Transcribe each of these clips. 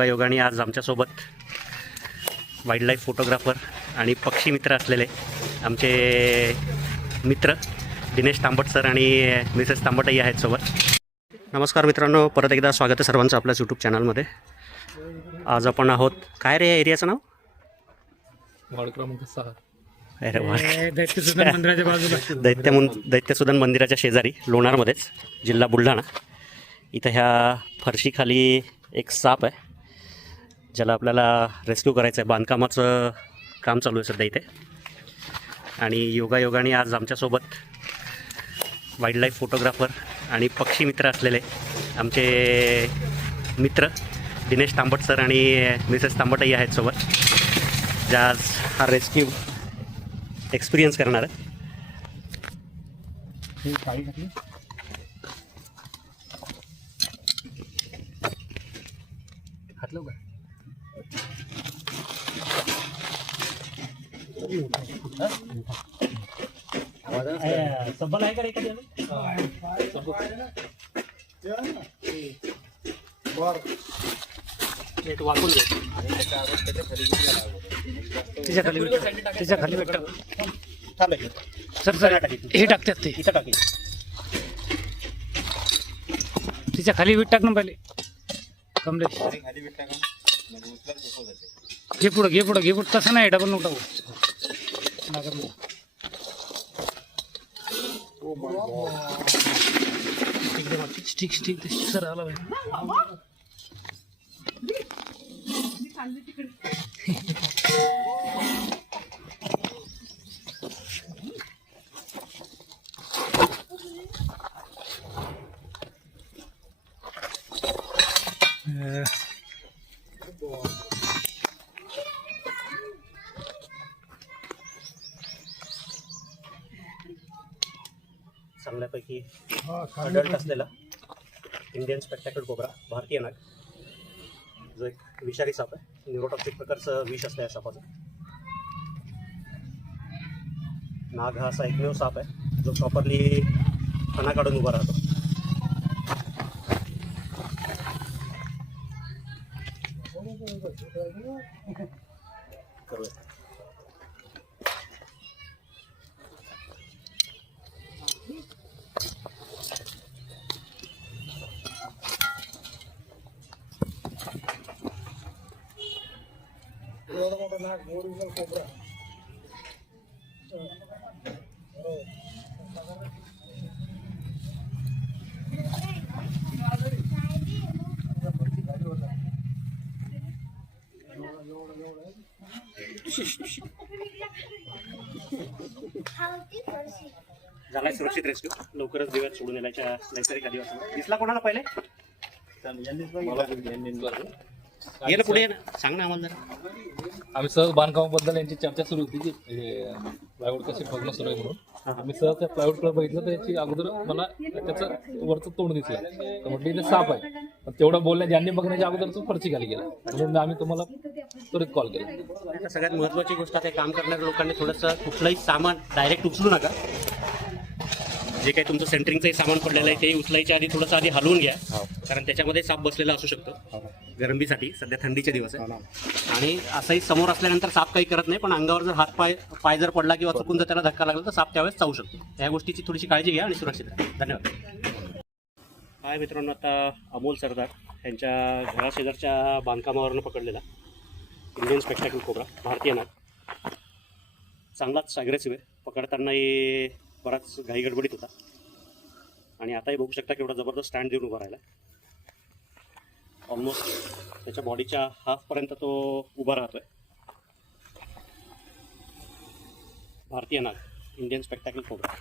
योगायोगाने आज आमच्यासोबत वाईल्ड लाईफ फोटोग्राफर आणि पक्षी मित्र असलेले आमचे मित्र दिनेश तांबट सर आणि मिसेस तांबटही आहेत सोबत. नमस्कार मित्रांनो, परत एकदा स्वागत आहे सर्वांचं आपल्याच यूट्यूब चॅनलमध्ये. आज आपण आहोत काय रे या एरियाचं नाव? वार्ड क्रमांक 6. अरे वा, दैत्यसुदन मंदिराच्या बाजूला दैत्यसुदन मंदिराच्या शेजारी लोणारमध्येच, जिल्हा बुलढाणा. इथं ह्या फरशीखाली एक साप आहे ज्याला आपल्याला रेस्क्यू करायचं आहे. बांधकामाचं काम चालू आहे सध्या इथे. आणि योगायोगाने आज आमच्यासोबत वाईल्ड लाईफ फोटोग्राफर आणि पक्षी मित्र असलेले आमचे मित्र दिनेश तांबट सर आणि मिसेस तांबटही आहेत सोबत, ज्या आज हा रेस्क्यू एक्सपिरियन्स करणार आहे. हातलो का सबल आहे का रे कधी? वाकून घे तिच्या खाली भेट थांबे सर सर हे टाकतात ते इथं टाकी. तिच्या खाली वीट टाक ना पहिले कमलेश. घे पुढं तसं नाही, डबल नको टाकू. स्टिक सर आला पाहिजे. चांगल्यापैकी अडल्ट असलेला इंडियन स्पेक्टॅकल कोब्रा, भारतीय नाग, जो एक विषारी साप आहे. न्यूरोटॉक्सिक प्रकारचं विष असतं या सापाचं. नाग हा असा एकमेव साप आहे जो प्रॉपरली फणा काढून उभा राहतो. करूया. झालाय सुरक्षित रेस्क्यू. लवकरच दिव्यात सोडून येण्याच्या नैसर्गिक आदिवासी दिसला कोणाला पहिले? गेलं पुढे सांग ना आम्हाला जरा. आम्ही सहज बांधकामाबद्दल यांची चर्चा सुरू होती की प्लायवूड कसे बघणं सुरू आहे म्हणून. आम्ही सहज त्या प्लायवूडकडे बघितलं तर याची अगोदर मला त्याचं वरचं तोंड दिसलं, तर म्हटलं इथे साप आहे. पण तेवढं बोलण्या ज्यांनी बघण्याच्या अगोदर तो फरची खाली गेला, म्हणून आम्ही तुम्हाला त्वरित कॉल केला. आता सगळ्यात महत्त्वाची गोष्ट आहे, काम करणाऱ्या लोकांनी थोडंसं कुठलंही सामान डायरेक्ट उचलू नका. जे काही तुमचं सेंटरिंगचंही सामान पडलेलं आहे ते उचलायच्या आधी थोडंसं आधी हलवून घ्या, कारण त्याच्यामध्ये साप बसलेला असू शकतो गरमीसाठी. सध्या थंडीचे दिवस आहे आणि असंही समोर असल्यानंतर साप काही करत नाही, पण अंगावर जर पाय जर पडला किंवा चुकून जर त्याला धक्का लागला तर साप त्यावेळेस चावू शकतो. या गोष्टीची थोडीशी काळजी घ्या आणि सुरक्षित राहा. धन्यवाद. हाय मित्रांनो, आता अमोल सरदार यांच्या घराशेजारच्या बांधकामावरनं पकडलेला इंडियन स्पेक्टॅकल कोब्रा, भारतीय नाग, चांगलाच अग्रेसिव्ह आहे. पकडतानाही बराच घाई गडबडीत होता आणि आताही बघू शकता केवढा जबरदस्त स्टँड देऊन उभा राहिला. ऑलमोस्ट त्याच्या बॉडीच्या हाफपर्यंत तो उभा राहतोय. भारतीय नाग, इंडियन स्पेक्टॅकल कोब्रा.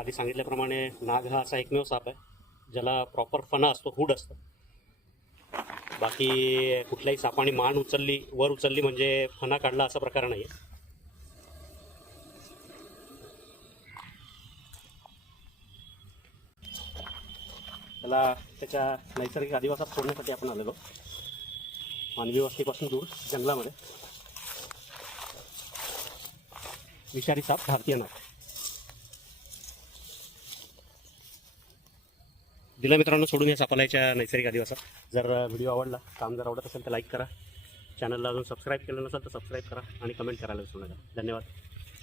आधी सांगितल्याप्रमाणे नाग हा असा एकमेव साप आहे ज्याला प्रॉपर फणा असतो, हुड असतं. बाकी कुठल्याही सापाने मान वर उचलली म्हणजे फणा काढला असा प्रकार नाही आहे. त्याला त्याच्या नैसर्गिक अधिवासात सोडण्यासाठी आपण आलेलो, मानवी वस्तीपासून दूर जंगलामध्ये. विषारी साप भारतीय नाग. दिला मित्रांनो सोडून या सापाला याच्या नैसर्गिक आदिवासात. जर व्हिडिओ आवडला, काम जर आवडत असेल तर लाईक करा. चॅनलला अजून सबस्क्राईब केलं नसेल तर सबस्क्राईब करा आणि कमेंट करायला विसरू नका. धन्यवाद.